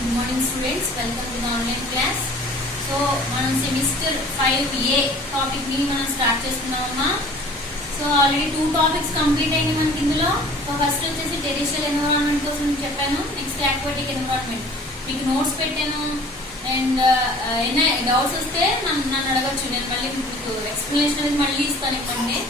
Good morning students, welcome to the online class. So మనం semester 5A topic ని మనం start చేస్తున్నామమ్మా. So already 2 topics complete అయ్యింది మనకి ఇందులో. సో ఫస్ట్ వచ్చేసి టెరిషియల్ ఎన్విరాన్మెంట్ కోసం చెప్పాను, నెక్స్ట్ ఆక్వాటిక్ ఎన్విరాన్మెంట్ మీకు నోట్స్ పెట్టాను. అండ్ ఏమైనా డౌట్స్ వస్తే నన్ను అడగచ్చు, నేను మళ్ళీ మీకు ఎక్స్ప్లెనేషన్ అనేది మళ్ళీ ఇస్తాను ఇవ్వండి.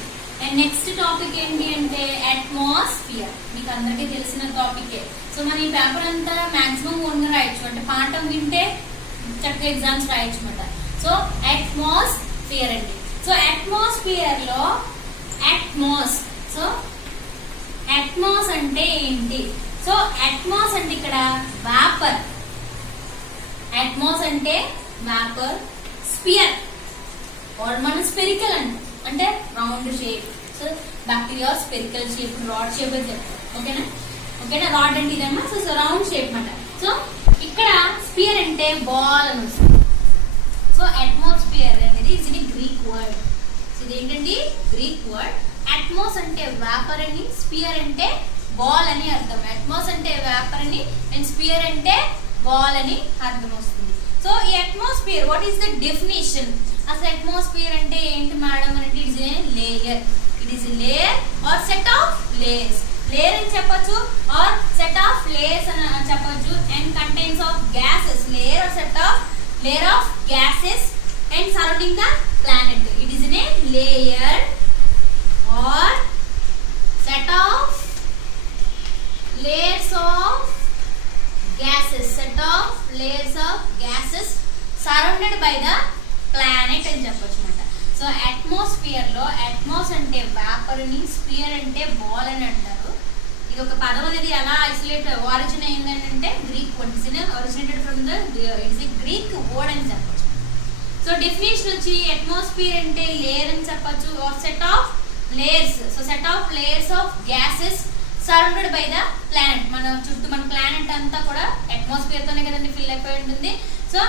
అండ్ నెక్స్ట్ టాపిక్ ఏంటి అంటే అట్మాస్ఫియర్, మీకు అందరికీ తెలిసిన టాపికే. సో మన ఈ పేపర్ అంతా మాక్సిమం ఓన్గా రాయొచ్చు, అంటే పాఠం వింటే చక్కగా ఎగ్జామ్స్ రాయొచ్చు అనమాట. సో అట్మాస్ఫియర్ అండి. సో అట్మాస్ఫియర్ లో సో అట్మాస్ అంటే ఏంటి? సో అట్మాస్ అంటే ఇక్కడ వేపర్, అట్మాస్ అంటే వేపర్, స్పియర్ మనం స్పెరికల్ అంటే round shape. So bacteria spherical shape, rod shape అని చెప్తారు. ఓకేనా? రాడ్ అంటే ఇదమ్మా. సో రౌండ్ షేప్ అన్నమాట. సో ఇక్కడ స్పియర్ అంటే బాల్ అని వస్తుంది. సో అట్మాస్ఫియర్ అనేది ఇది గ్రీక్ వర్డ్. ఇది ఏంటండి? Greek word. అట్మాస్ అంటే వేపర్ అని, స్పియర్ అంటే బాల్ అని అర్థం. అట్మాస్ అంటే వేపర్ అని అండ్ స్పియర్ అంటే బాల్ అని అర్థం వస్తుంది. సో ఈ atmosphere what is the definition? అసలు అట్మాస్ఫియర్ అంటే ఏంటి మేడం అంటే it is a layer. It is a layer or set of layers. Layer అని చెప్పొచ్చు ఆర్ సెట్ ఆఫ్ లేయర్స్ అని చెప్పొచ్చు. And contains of gases, layer of gases and surrounding the planet. It is a layer or set of layers of gases surrounded by the planet అని చెప్పొచ్చు అన్నమాట. So atmosphere లో atmos అంటే vapour అని, sphere అంటే ball అని అంటారు. ఇది ఒక పదం అనేది ఎలా ఐసోలేట్ ఆరిజిన్ అయిందంటే Greek word. Originated from the it's a Greek word అని చెప్పొచ్చు. సో డెఫినేషన్ వచ్చి అట్మాస్ఫియర్ అంటే లేయర్ అని చెప్పొచ్చు or set of layers. So set of layers of gases surrounded by the planet. మన చుట్టూ మన ప్లానెట్ అంతా కూడా అట్మాస్ఫియర్ తోనే కదండి ఫిల్ అయిపోయి ఉంటుంది. So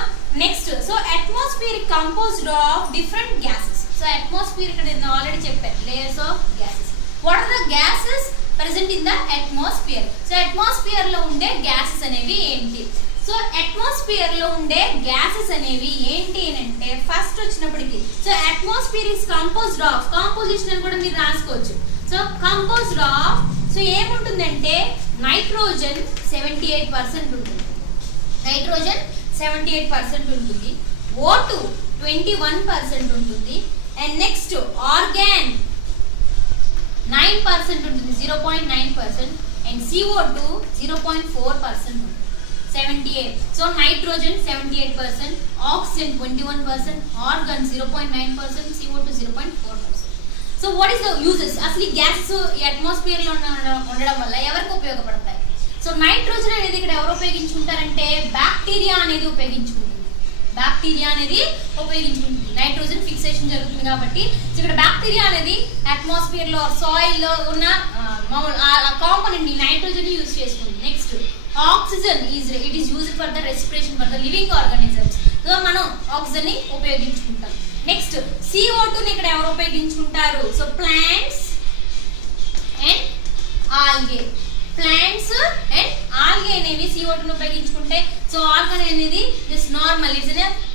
next, so atmosphere composed of different gases. So atmosphere ఇక్కడ నేను ఆల్రెడీ చెప్పాను, layers of gases. What are the gases present in the atmosphere? So atmosphere లో ఉండే గ్యాసెస్ అనేవి ఏంటి? సో అట్మాస్ఫియర్ లో ఉండే గ్యాసెస్ అనేవి ఏంటి అంటే ఫస్ట్ వచ్చినప్పటికి so atmosphere is composed of, composition అని కూడా మీరు రాసుకోవచ్చు. సో కంపోజ్డ్ ఆఫ్, సో ఏముంటుందంటే నైట్రోజన్ 78% ఉంటుంది, నైట్రోజన్ 78% ఉంటుంది, O2 21% ఉంటుంది, అండ్ నెక్స్ట్ ఆర్గాన్ 9% ఉంటుంది, 0.9%, అండ్ CO2 0.4% ఉంటుంది. 78. So nitrogen 78%, oxygen 21%, organ 0.9%, CO2 0.4%. So what is the uses? అసలు ఈ గ్యాసెస్ ఈ అట్మాస్ఫియర్ లో ఉండడం వల్ల ఎవరికి ఉపయోగపడతాయి? సో నైట్రోజన్ అనేది ఇక్కడ ఎవరు ఉపయోగించుకుంటారంటే బ్యాక్టీరియా అనేది ఉపయోగించుకుంటుంది. నైట్రోజన్ ఫిక్సేషన్ జరుగుతుంది కాబట్టి ఇక్కడ బ్యాక్టీరియా అనేది అట్మాస్ఫియర్ లో సాయిల్ లో ఉన్న కాంపోనెంట్ ని నైట్రోజన్ యూజ్ చేసుకుంటుంది. Next oxygen it is used for the respiration for the living organisms. So మనం ఆక్సిజన్ ని ఉపయోగించుకుంటాం. నెక్స్ట్ CO2 ని ఇక్కడ ఎవరు ఉపయోగించుకుంటారు? So plants and algae. Plants and algae అనేవి CO2 ని ఉపయోగించుకుంటే సో ఆర్గాన్ అనేది జస్ట్ నార్మల్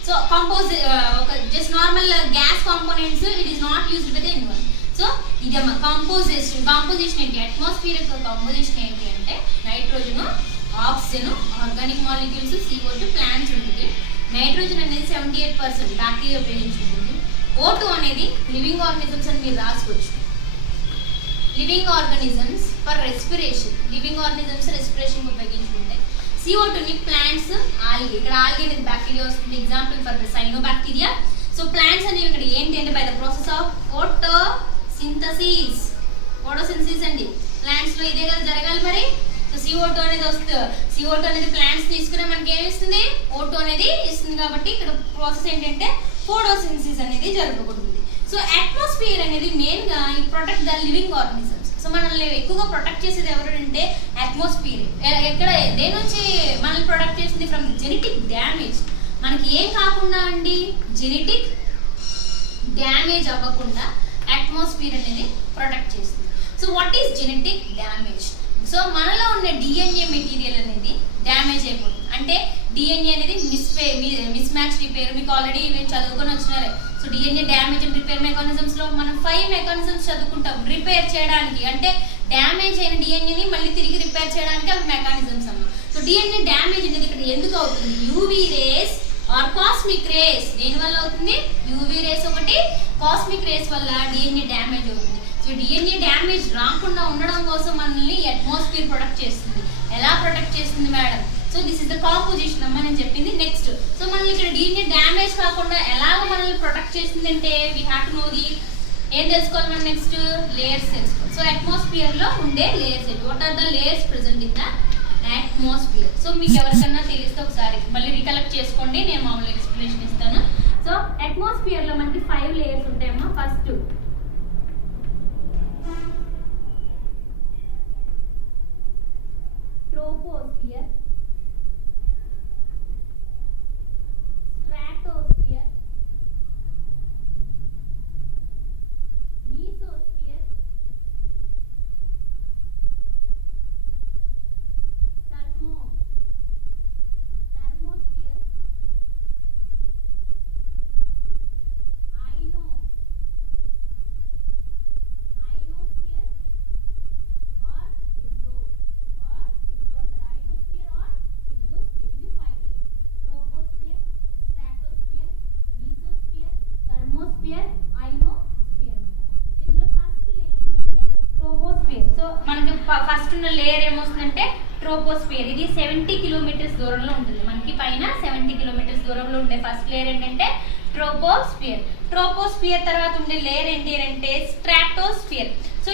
సో కంపోజ్ ఒక just normal gas components. It is not used by anyone. So ఇదమ్మా కాంపోజిషన్ ఏంటి? అట్మాస్ఫియర్ యొక్క కాంపోజిషన్ ఏంటి అంటే nitrogen, oxygen, organic molecules, CO2, plants ఉంటుంది. నైట్రోజన్ అనేది 78% బ్యాక్టీరియా ఉపయోగించుకుంటుంది. O2 అనేది లివింగ్ ఆర్గానిజమ్స్ అని మీరు రాసుకోవచ్చు. Living organisms for respiration, living organisms respiration ఉపయోగించుకుంటాయి. CO2 ని ప్లాంట్స్, ఆల్గే. ఇక్కడ ఆల్గే అనేది బ్యాక్టీరియా వస్తుంది, example for the cyanobacteria. So plants అనేవి ఇక్కడ ఏంటి అంటే by the process of photosynthesis అండి. ప్లాంట్స్ లో ఇదే కదా జరగాలి మరి. సో CO2 అనేది వస్తుంది. CO2 అనేది ప్లాంట్స్ తీసుకునే మనకి ఏమి ఇస్తుంది? O2 అనేది ఇస్తుంది. కాబట్టి ఇక్కడ ప్రాసెస్ ఏంటంటే ఫోటోసింథసిస్ అనేది జరుగుతుంది. సో అట్మాస్ఫియర్ అనేది మెయిన్ గా protect the living organisms. So మనల్ని ఎక్కువగా ప్రొటెక్ట్ చేసేది ఎవరు అంటే అట్మాస్ఫియర్. ఎక్కడ దేని నుంచి మనల్ని ప్రొటెక్ట్ చేసింది? From genetic damage. మనకి ఏం కాకుండా అండి, జెనెటిక్ డ్యామేజ్ అవ్వకుండా అట్మాస్ఫియర్ అనేది ప్రొటెక్ట్ చేస్తుంది. So what is genetic damage? So మనలో ఉన్న DNA మెటీరియల్ అనేది డ్యామేజ్ అయిపోతుంది. అంటే డిఎన్ఏ అనేది మిస్ మ్యాచ్ రిపేర్, మీకు ఆల్రెడీ ఇవి చదువుకొని వచ్చినారే. So DNA damage and repair mechanisms లో మనం 5 మెకానిజమ్స్ చదువుకుంటాం రిపేర్ చేయడానికి. అంటే డ్యామేజ్ అయిన డిఎన్ఏని మళ్ళీ తిరిగి రిపేర్ చేయడానికి అవి మెకానిజమ్స్ అమ్మ. సో డిఎన్ఏ డ్యామేజ్ అనేది ఇక్కడ ఎందుకు అవుతుంది? UV rays or cosmic rays. దేని వల్ల అవుతుంది? యూవీ రేస్ ఒకటి, కాస్మిక్ రేస్ వల్ల డిఎన్ఏ డ్యామేజ్ అవుతుంది. సో డిఎన్ఏ డ్యామేజ్ రాకుండా ఉండడం కోసం మనల్ని అట్మాస్ఫియర్ ప్రొటెక్ట్ చేస్తుంది. ఎలా ప్రొటెక్ట్ చేస్తుంది madam? So this is the composition అమ్మ నేను చెప్పింది. నెక్స్ట్ సో మనల్ని ఇక్కడ డిఎన్ఏ డ్యామేజ్ కాకుండా ఎలాగ మనల్ని ప్రొటెక్ట్ చేస్తుంది అంటే we have to know the ఏం తెలుసుకోవాలి మనం? నెక్స్ట్ లేయర్స్ తెలుసుకోవాలి. సో అట్మాస్ఫియర్ లో ఉండే లేయర్స్ ఏంటి? What are the layers present in the atmosphere? So మీకు ఎవరికన్నా తెలిస్తే ఒకసారి మళ్ళీ రికలెక్ట్ చేసుకోండి, నేను మామూలు ఎక్స్ప్లెనేషన్ ఇస్తాను. సో అట్మాస్ఫియర్ లో మనకి 5 లేయర్స్ ఉంటాయమ్మా. First troposphere, stratosphere, mesosphere, thermosphere, ionosphere or exo అంటారు. Ionosphere or exosphere. ఇవి 5 layers. Troposphere, stratosphere, mesosphere, thermosphere, ionosphere అంటారు. ఇందులో ఫస్ట్ లేయర్ ఏంటంటే ట్రోపోస్ఫియర్. సో మనకి ఫస్ట్ ఉన్న లేయర్ ఏమొస్తుందంటే ట్రోపోస్ఫియర్. ఇది 70 కిలోమీటర్స్ దూరంలో ఉంటుంది. మనకి పైన 70 కిలోమీటర్స్ దూరంలో ఉండే ఫస్ట్ లేయర్ ఏంటంటే ట్రోపోస్ఫియర్. ట్రోపోస్ఫియర్ తర్వాత ఉండే లేయర్ ఏంటి అంటే stratosphere. So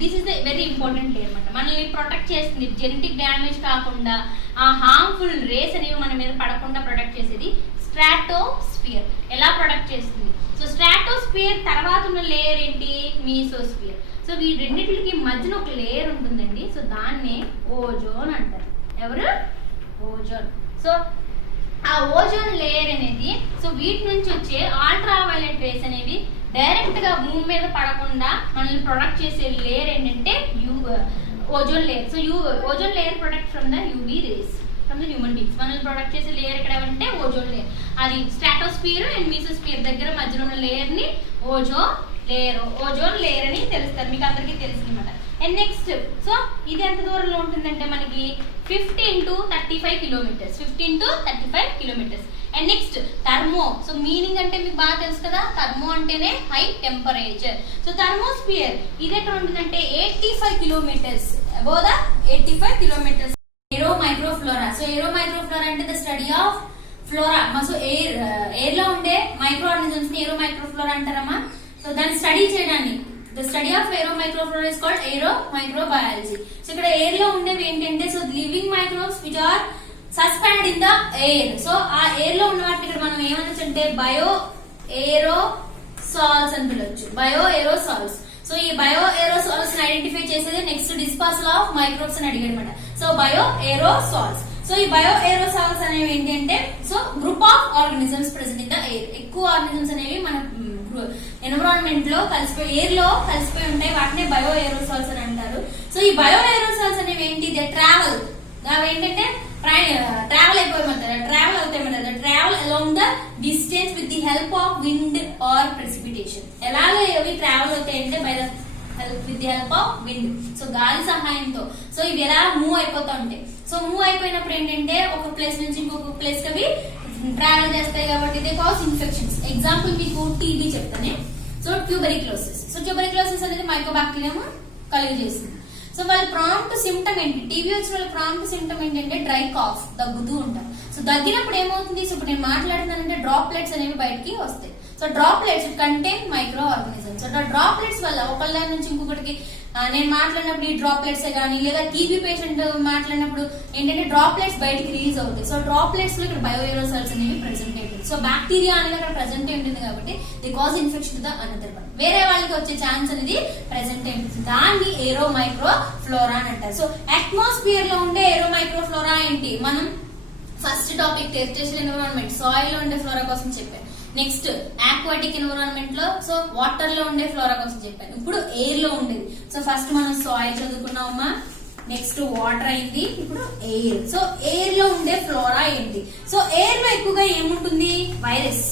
this is the very important layer అనమాట. మనల్ని ప్రొటెక్ట్ చేస్తుంది. జెనెటిక్ డ్యామేజ్ కాకుండా ఆ హార్మ్ఫుల్ రేస్ అనేవి మన మీద పడకుండా ప్రొటెక్ట్ చేసేది స్ట్రాటోస్ఫియర్. ఎలా ప్రొటెక్ట్ చేస్తుంది? సో స్ట్రాటోస్ఫియర్ తర్వాత ఉన్న లేయర్ ఏంటి? మీసోస్ఫియర్. సో ఈ రెండింటికి మధ్యన ఒక లేయర్ ఉంటుందండి. సో దాన్నే ఓజోన్ అంటారు. ఎవరు? ఓజోన్. సో ఆ ఓజోన్ లేయర్ అనేది సో వీటి నుంచి వచ్చే అల్ట్రా వైలెట్ రేస్ అనేవి డైరెక్ట్ గా భూమి మీద పడకుండా మనల్ని ప్రొటెక్ట్ చేసే లేయర్ ఏంటంటే ozone layer. So ozone layer protect from the UV rays from the human beings. మనల్ని ప్రొటెక్ట్ చేసే లేయర్ ఎక్కడ అంటే ఓజోన్ లేయర్. అది స్ట్రాటోస్ఫియర్ అండ్ మీసోస్ఫియర్ దగ్గర మధ్యలో ఉన్న లేయర్ ని ఓజోన్ లేయర్ అని తెలుస్తారు. మీకు అందరికీ తెలిసింది అనమాట. అండ్ నెక్స్ట్ సో ఇది ఎంత దూరంలో ఉంటుందంటే మనకి 15 to 35 kilometres. 15 to 35 kilometres. And next thermo. So meaning అంటే మీకు బాగా తెలుసు కదా, థర్మో అంటేనే హై టెంపరేచర్. సో థర్మోస్ఫియర్ ఇది ఎక్కడ ఉంటుందంటే 85 kilometres, above the 85 kilometres. Aero microflora. So aero microflora అంటే the study of flora. So air లో ఉండే మైక్రో ఆర్గానిజమ్స్ ని ఏరో మైక్రోఫ్లోరా అంటారమ్మా. సో దాన్ని స్టడీ చేయడాన్ని the study of aero microflora is called aero microbiology. So ఇక్కడ air లో ఉండేవి ఏంటంటే so living microbes which are suspend in the air. So ఆ ఎయిర్ లో ఉన్న వాటిని ఇక్కడ మనం ఏమనొచ్చు అంటే బయో ఏరోసాల్స్ అని పిలవచ్చు. Bio aerosols. సో ఈ బయో ఏరోసాల్స్ ని ఐడెంటిఫై చేసేది నెక్స్ట్ డిస్పర్సల్ ఆఫ్ మైక్రోబ్స్ అని అడిగాడు అనమాట. So bio aerosols. సో ఈ బయో ఏరోసాల్స్ అనేవి ఏంటి అంటే so group of organisms present in the air. ఎక్కువ ఆర్గానిజమ్స్ అనేవి మన ఎన్విరాన్మెంట్ లో కలిసిపోయి ఎయిర్ లో కలిసిపోయి ఉంటాయి. వాటినే బయో ఏరోసాల్స్ అని అంటారు. సో ఈ బయో ఏరోసాల్స్ అనేవి ఏంటి? They travel. అవి ఏంటంటే ట్రావెల్ అయిపోయమంటారు. ట్రావెల్ అవుతాయమంటారు. Travel along the distance with the help of wind or precipitation. ఎలాగ అవి ట్రావెల్ అవుతాయంటే by the with the help of wind. So గాలి సహాయంతో. సో ఇవి ఎలా మూవ్ అయిపోతా ఉంటాయి. సో మూవ్ అయిపోయినప్పుడు ఏంటంటే ఒక ప్లేస్ నుంచి ఇంకొక ప్లేస్ కి అవి ట్రావెల్ చేస్తాయి కాబట్టి దే కాజ్ ఇన్ఫెక్షన్స్. ఎగ్జాంపుల్ మీకు టీబీ చెప్తానే. సో ట్యూబెరిక్లోసిస్. సో ట్యూబెరిక్లోసిస్ అనేది మైకోబాక్టీరియం కలిగజేస్తుంది. సో వాళ్ళ ప్రాంప్ట్ సిమ్టమ్ ఏంటి? టీబీ వచ్చిన వాళ్ళ ప్రాంప్ట్ సిమ్టమ్ ఏంటంటే డ్రై కాఫ్, దగ్గుతూ ఉంటారు. సో దగ్గినప్పుడు ఏమవుతుంది? సో ఇప్పుడు నేను మాట్లాడుతున్నానంటే డ్రాప్లెట్స్ అనేవి బయటికి వస్తాయి. So droplets contain micro organisms. So droplets వల్ల ఒకళ్ళ నుంచి ఇంకొకటికి నేను మాట్లాడినప్పుడు ఈ డ్రాప్లెట్స్ కానీ లేదా టీబీ పేషెంట్ మాట్లాడినప్పుడు ఏంటంటే డ్రాప్లెట్స్ బయటికి రిలీజ్ అవుతాయి. సో డ్రాప్లెట్స్ లో ఇక్కడ బయో ఏరోసాల్స్ అనేవి ప్రెసెంట్ ఉంటుంది. సో బ్యాక్టీరియా అనేది అక్కడ ప్రెసెంట్ ఉంటుంది కాబట్టి the cause infection the another one. వేరే వాళ్ళకి వచ్చే ఛాన్స్ అనేది ప్రెసెంట్ ఉంటుంది. దాన్ని ఏరో మైక్రో ఫ్లోరా అని అంటారు. సో అట్మాస్ఫియర్ లో ఉండే ఏరో మైక్రో ఫ్లోరా ఏంటి? మనం first topic terrestrial environment soil లో ఉండే ఫ్లోరా కోసం చెప్పాను. నెక్స్ట్ ఆక్వాటిక్ ఎన్విరాన్మెంట్ లో సో వాటర్ లో ఉండే ఫ్లోరా కోసం చెప్పాను. ఇప్పుడు ఎయిర్ లో ఉండేది. సో ఫస్ట్ మనం సాయిల్ చదువుకున్నామమ్మా. నెక్స్ట్ వాటర్ అయింది, ఇప్పుడు ఎయిర్. సో ఎయిర్ లో ఉండే ఫ్లోరా ఏంటి? సో ఎయిర్ లో ఎక్కువగా ఏముంటుంది? వైరస్.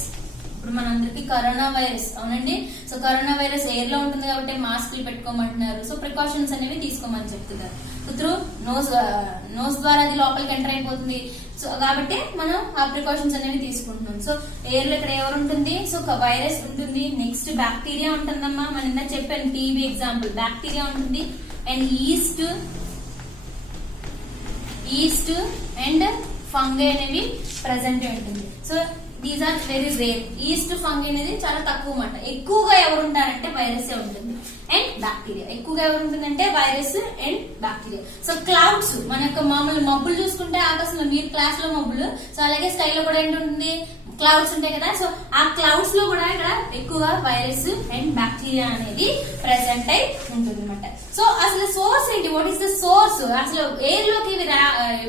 ఇప్పుడు మనందరికి కరోనా వైరస్, అవునండి. సో కరోనా వైరస్ ఎయిర్ లో ఉంటుంది కాబట్టి మాస్కులు పెట్టుకోమంటున్నారు. సో ప్రికాషన్స్ అనేవి తీసుకోమని చెప్తున్నారు. త్రూ నోస్ ద్వారా అది లోపలికి ఎంటర్ అయిపోతుంది. సో కాబట్టి మనం ఆ ప్రికాషన్స్ అనేవి తీసుకుంటున్నాం. సో ఎయిర్ లో ఇక్కడ ఎవరు ఉంటుంది? సో వైరస్ ఉంటుంది. నెక్స్ట్ బ్యాక్టీరియా ఉంటుందమ్మా. మనం ఇందా చెప్పాను టీబీ ఎగ్జాంపుల్, బ్యాక్టీరియా ఉంటుంది. అండ్ ఈస్ట్ అండ్ ఫంగై అనేవి ప్రెసెంట్ ఉంటుంది. So these are very rare. Yeast fungi అనేది చాలా తక్కువ మాట. ఎక్కువగా ఎవరు ఉంటారంటే వైరస్ ఉంటుంది అండ్ బ్యాక్టీరియా. ఎక్కువగా ఎవరు ఉంటుందంటే virus and bacteria. So clouds, మన యొక్క మామూలు మబ్బులు చూసుకుంటే ఆకాశంలో, మీరు క్లాస్ లో మబ్బులు, సో అలాగే స్కై లో కూడా ఏంటుంది? క్లౌడ్స్ ఉంటాయి కదా. సో ఆ క్లౌడ్స్ లో కూడా ఇక్కడ ఎక్కువగా వైరస్ అండ్ బ్యాక్టీరియా అనేది ప్రెసెంట్ అయి ఉంటుంది అనమాట. సో అసలు సోర్స్ ఏంటి? What is the source? అసలు ఎయిర్ లోకి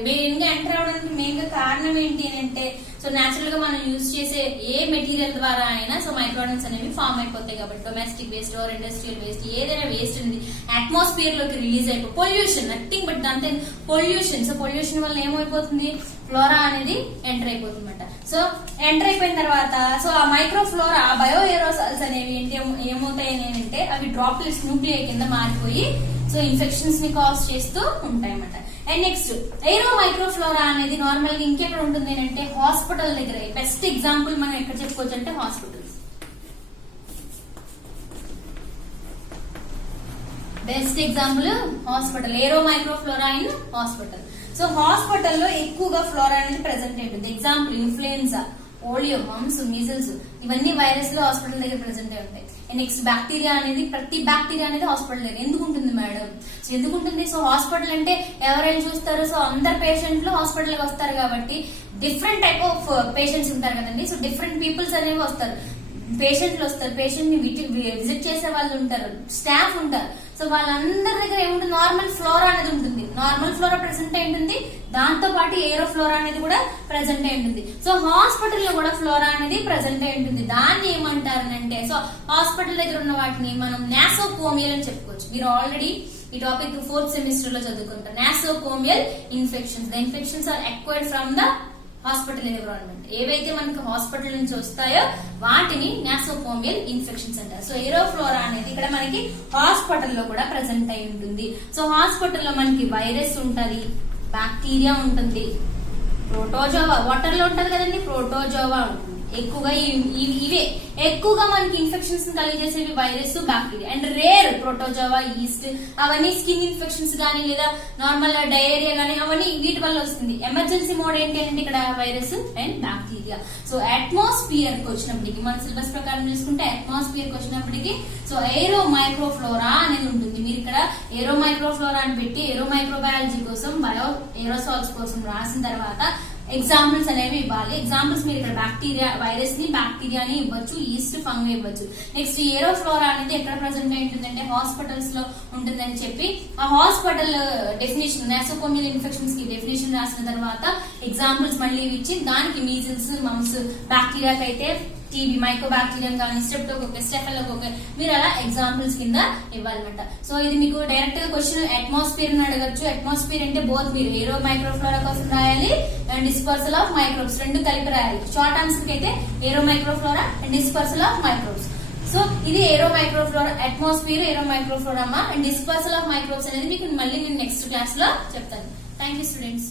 మెయిన్ గా ఎంటర్ అవడానికి మెయిన్ గా కారణం ఏంటి అని అంటే, సో నేచురల్ గా మనం యూజ్ చేసే ఏ మెటీరియల్ ద్వారా అయినా సో మైక్రోఆర్గానిజమ్స్ అనేవి ఫామ్ అయిపోతాయి కాబట్టి, domestic waste are industrial waste, ఏదైనా వేస్ట్ అనేది అట్మాస్ఫియర్ లోకి రిలీజ్ అయిపో, పొల్యూషన్, నథింగ్ బట్ అంతే పొల్యూషన్. సో పొల్యూషన్ వల్ల ఏమైపోతుంది? ఫ్లోరా అనేది ఎంటర్ అయిపోతుంది అనమాట. సో ఎంటర్ అయిపోయిన తర్వాత సో ఆ మైక్రోఫ్లోరా, ఆ బయో ఏరోసాల్స్ అనేవి ఏమవుతాయి అని అంటే, అవి డ్రాప్లెట్స్ న్యూక్లియై కింద మారిపోయి సో ఇన్ఫెక్షన్స్ ని కాజ్ చేస్తూ ఉంటాయి అన్నమాట. అండ్ నెక్స్ట్ ఎయిరో మైక్రోఫ్లోరా అనేది నార్మల్ గా ఇంకెక్కడ ఉంటుంది అంటే హాస్పిటల్ దగ్గర. బెస్ట్ ఎగ్జాంపుల్ మనం ఎక్కడ చెప్పుకోవచ్చు అంటే hospitals. Best example hospital, aero microflora in hospital. So హాస్పిటల్లో ఎక్కువగా ఫ్లోరా అనేది ప్రెసెంట్ ఉంటుంది. Example influenza, polio, mumps, measles, ఇవన్నీ వైరస్ లో హాస్పిటల్ దగ్గర ప్రెసెంట్ అయి ఉంటాయి. నెక్స్ట్ బ్యాక్టీరియా అనేది, ప్రతి బ్యాక్టీరియా అనేది హాస్పిటల్ దగ్గర ఎందుకు ఉంటుంది మేడం? సో ఎందుకు ఉంటుంది? సో హాస్పిటల్ అంటే ఎవరైనా చూస్తారు, సో అందరు పేషెంట్లు హాస్పిటల్ వస్తారు కాబట్టి డిఫరెంట్ టైప్ ఆఫ్ పేషెంట్స్ ఉంటారు కదండి. సో డిఫరెంట్ పీపుల్స్ అనేవి వస్తారు, పేషెంట్లు వస్తారు, పేషెంట్ ని విజిట్ చేసే వాళ్ళు ఉంటారు, స్టాఫ్ ఉంటారు. సో వాళ్ళందరి దగ్గర ఏముంటుంది? నార్మల్ ఫ్లోరా అనేది ఉంటుంది. నార్మల్ ఫ్లోరా ప్రెసెంట్ అయి ఉంటుంది, దాంతో పాటు ఏరో ఫ్లోరా అనేది కూడా ప్రెసెంట్ అయి ఉంటుంది. సో హాస్పిటల్లో కూడా ఫ్లోరా అనేది ప్రెసెంట్ అయి ఉంటుంది. దాన్ని ఏమంటారనంటే, సో హాస్పిటల్ దగ్గర ఉన్న వాటిని మనం నాసోకోమియల్ అని చెప్పుకోవచ్చు. మీరు ఆల్రెడీ ఈ టాపిక్ 4th సెమిస్టర్ లో చదువుకుంటారు. Nosocomial infections. The infections are acquired from the hospital environment. ఏవైతే మనకి హాస్పిటల్ నుంచి వస్తాయో వాటిని నాసోకోమియల్ ఇన్ఫెక్షన్స్ అంటారు. సో ఏరోఫ్లోరా అనేది ఇక్కడ మనకి హాస్పిటల్లో కూడా ప్రెసెంట్ అయి ఉంటుంది. సో హాస్పిటల్లో మనకి వైరస్ ఉంటది, బ్యాక్టీరియా ఉంటుంది, ప్రోటోజోవా, వాటర్ లో ఉంటది కదండి, ప్రోటోజోవా ఉంటుంది. ఎక్కువగా ఇవే ఎక్కువగా మనకి ఇన్ఫెక్షన్స్ కలిగజేసేవి virus, bacteria. And rare protozoa, yeast, అవన్నీ స్కిన్ ఇన్ఫెక్షన్స్ గానీ లేదా నార్మల్ డయేరియా గానీ అవన్నీ వీటి వల్ల వస్తుంది. ఎమర్జెన్సీ మోడ్ ఏంటి అంటే ఇక్కడ virus and bacteria. So atmosphere కి వచ్చినప్పటికి, మన సిలబస్ ప్రకారం చూసుకుంటే అట్మాస్ఫియర్ కి వచ్చినప్పటికి సో ఏరో మైక్రోఫ్లోరా అనేది ఉంటుంది. మీరు ఇక్కడ ఏరో మైక్రోఫ్లోరా అని పెట్టి ఏరో మైక్రోబయాలజీ కోసం, బయో ఏరోసాల్స్ కోసం రాసిన తర్వాత ఎగ్జాంపుల్స్ అనేవి ఇవ్వాలి. ఎగ్జాంపుల్స్ మీరు ఇక్కడ బ్యాక్టీరియా, వైరస్ ని, బ్యాక్టీరియాని ఇవ్వచ్చు, ఈస్ట్, ఫంగై ఇవ్వచ్చు. నెక్స్ట్ ఏరోఫ్లోరా అనేది ఎక్కడ ప్రెసెంట్ అయి ఉంటుందంటే హాస్పిటల్స్ లో ఉంటుందని చెప్పి ఆ హాస్పిటల్ డెఫినేషన్, నాసోకోమియల్ ఇన్ఫెక్షన్స్ కి డెఫినేషన్ రాసిన తర్వాత ఎగ్జాంపుల్స్ మళ్ళీ ఇచ్చి దానికి మీజిల్స్, మమ్స్, బ్యాక్టీరియాకి అయితే టీబీ, మైకోబాక్టీరియం కానీ, స్ట్రెప్టోకోకస్, స్టెఫెలోకోకస్, మీరు అలా ఎగ్జాంపుల్స్ కింద ఇవ్వాలన్నమాట. సో ఇది మీకు డైరెక్ట్ గా క్వశ్చన్ అట్మాస్ఫియర్ అని అడగచ్చు. అట్మాస్ఫియర్ అంటే బోత్ మీరు ఏరో మైక్రోఫ్లోరా కోసం రాయాలి అండ్ డిస్పర్సల్ ఆఫ్ మైక్రోబ్స్ రెండు కలిపి రాయాలి. షార్ట్ ఆన్సర్ కి అయితే aero microflora and dispersal of microbes. So ఇది aero microflora, atmosphere, aero microflora and dispersal of microbes అనేది మీకు మళ్ళీ నేను నెక్స్ట్ క్లాస్ లో చెప్తాను. Thank you students.